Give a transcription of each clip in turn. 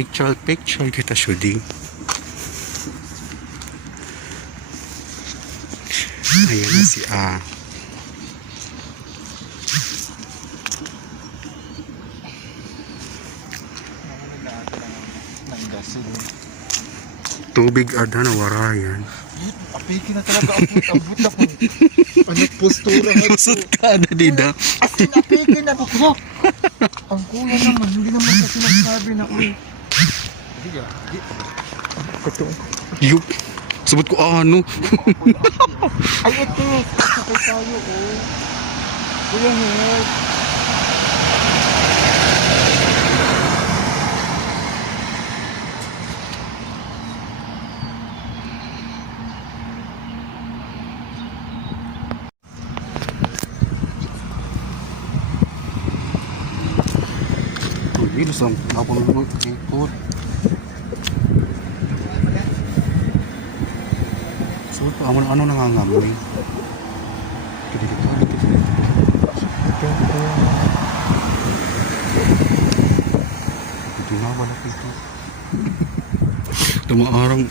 Picture kita shooting. Ayan na si tubig na warayan. Apiki na talaga abot na po. Ano postura nga ito? Pusot ka na dida. Asin apiki na po. Ang kuya naman, hindi naman kasi nagsabi na uy. Ito. Yup. Sabot ko ano. Ay ito. Sakay tayo oh. Kuya Head. Ini sang apa lu ikut. So, ano nangangamoy. Delikado. Ito na wala ito. Tumaarang.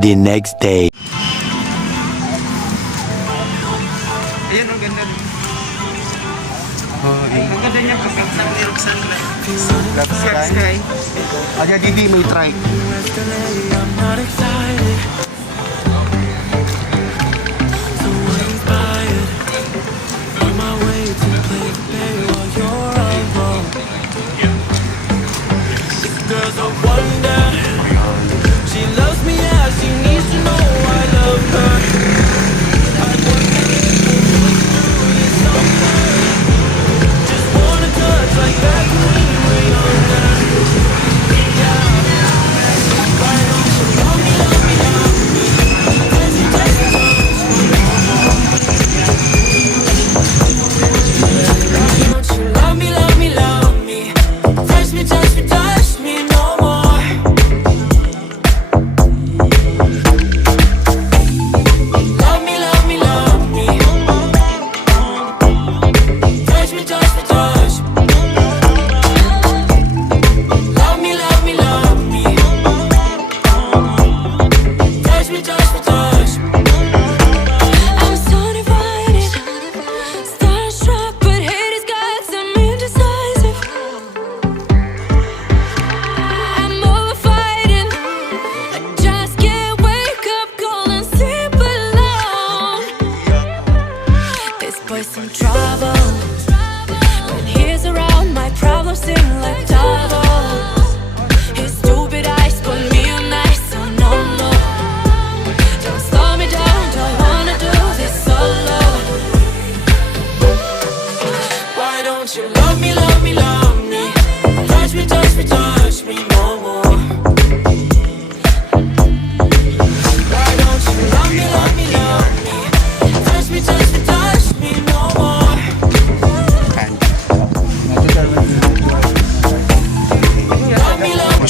The next day. Ayan, ang ganda rin. Ang ganda niya kapag nag-irok sunlight. Black sky. Aja Didi may try.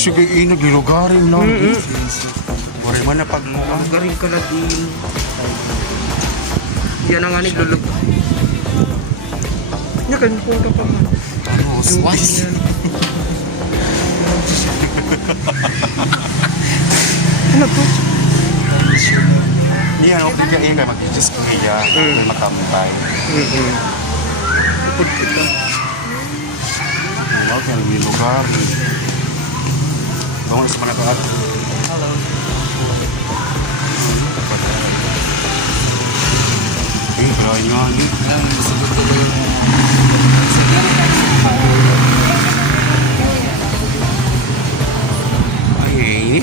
Kasi kayo nagilugarin lang. Waray man na paglugar. Garing ka lagi. Yan ang anig lulog. Yakan po ka pa man. Ano, slice. Ano to? Hindi, ano, pagkain ka, mag-just kaya, may matambay. Ipod kita. Ano, kaya nagilugarin. Bangon sa mga kaat. Grabe nga ni. Ay.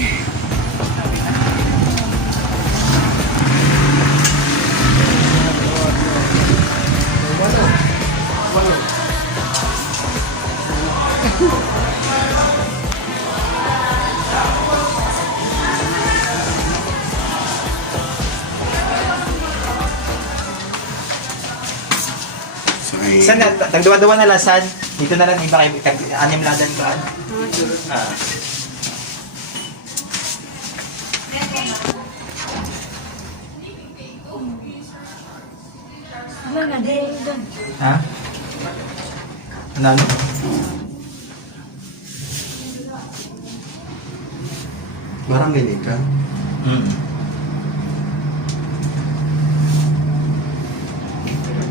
Saan na? Nagduwa-duwa na lang, San. Dito na lang iba kay anim ladan ba? Ah. Ha? Ano? Barang ganyan ka?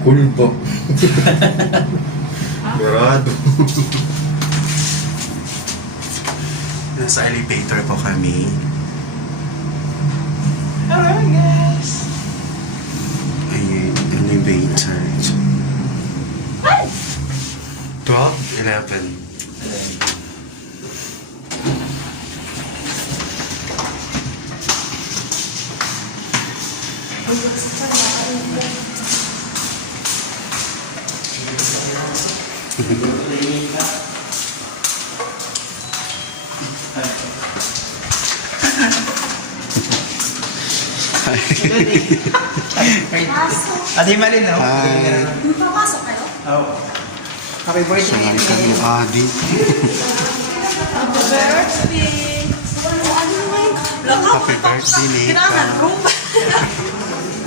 Kulbo. Garado. Nasa elevator po kami. Alright, guys. Ayun, elevator. 12, 11. Adi malin, no? Papasok kayo? Oo. Happy birthday. Ang kami adi. Happy birthday! Ano naman? Happy birthday, Nika. Kailangan room.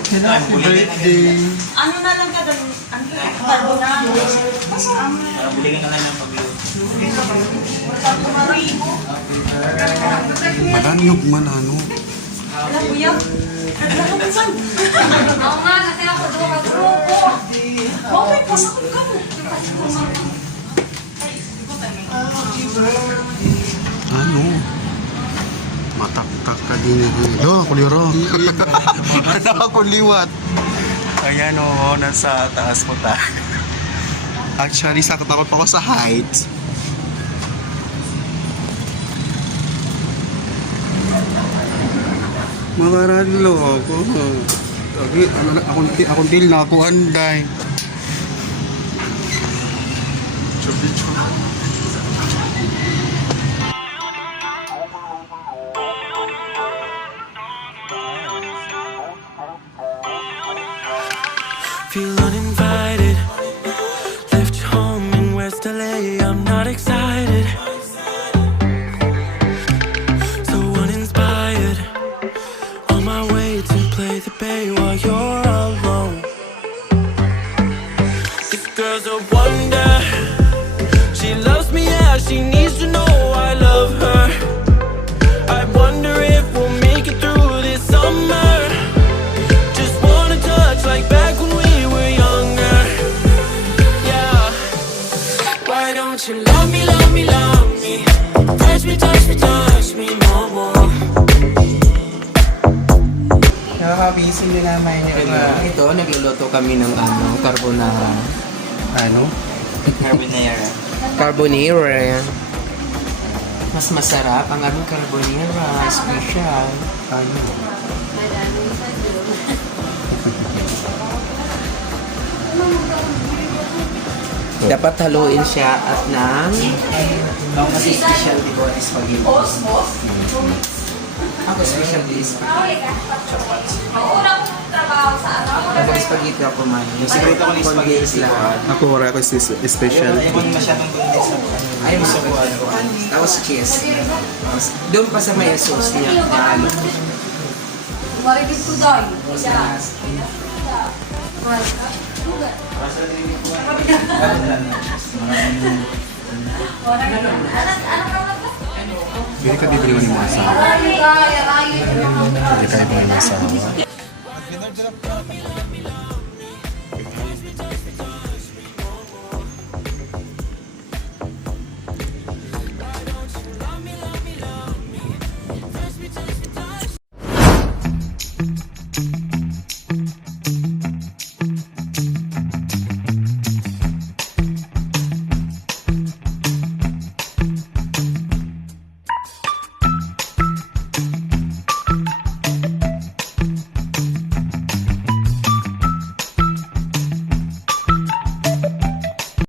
Happy birthday. Ano na lang ka doon? Ano na? Carbonara. Buligan na lang ng pag-iwan. Malanyog man ano. Alam mo yan? Naglahasan. Oo nga, kasi ako doon mag-grupo. Bakit pasakot ka mo? Ano? Mataktak ka din. Yo, kuliro. Nakakuliwat. Ayan o, nasa taas mo tayo. Actually, takot pa ako sa height. Makaralo ako. Ako din na akong anday. Feel uninvited. Left home in West LA. I'm not excited. So uninspired. On my way to play the bay while you're alone. This girl's a wonder. She loves me, yeah. She needs to know I love her. I wonder if we'll make it through this summer. Just wanna touch like back when we were younger. Yeah. Why don't you love me, love me, love me? Touch me, touch me, touch me no more. Nakaka-busy din naman yung Ito, nagluluto kami ng carbonara. Ano? carbonara. Carbonara. Mas masarap ang aming carbonara. Special. Ano? Dapat haluin siya at ng... Ako kasi special di ko ang spaghetti. Ako special din spaghetti. Ang una kong trabaho sa ano? Ako spaghetti ako man. Yung Secret ako ng spaghetti. lang. Ako wala ko special. Ayaw ko masyadong condense. Ay, makukuha. Tapos cheese. Tapos, doon pa sa may sauce niya. Ano? Maribig ko dahil. Hindi ka bibili mo ng mga asawa. Hindi ka bibili mo ng asawa.